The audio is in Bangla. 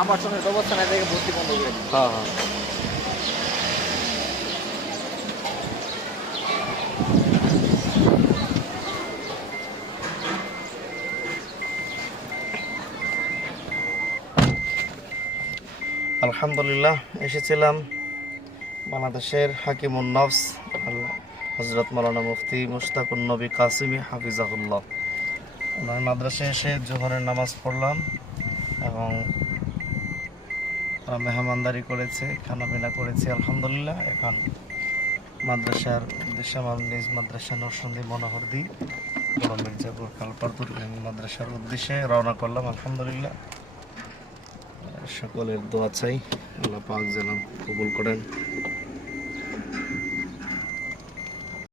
আমার সঙ্গে ব্যবস্থা না থেকে ভর্তি বন্ধ করে দিই। হ্যাঁ হ্যাঁ আলহামদুলিল্লাহ এসেছিলাম বাংলাদেশের হাকিমুন নফস হযরত মাওলানা মুফতি মুশতাকুন নবী কাসিমি হাফিজাহুল্লাহ ওনার মাদ্রাসায় এসে জোহরের নামাজ পড়লাম এবং তারা মেহমানদারি করেছে, খানাপিনা করেছি আলহামদুলিল্লাহ। এখন মাদ্রাসার উদ্দেশ্যে আমার নিজ মাদ্রাসা নরসিংদী মনোহরদী বড় মির্জাপুর কালপারপুর মাদ্রাসার উদ্দেশ্যে রওনা করলাম আলহামদুলিল্লাহ। সকলের দোয়া চাই, আল্লাহ পাক যেন কবুল করেন।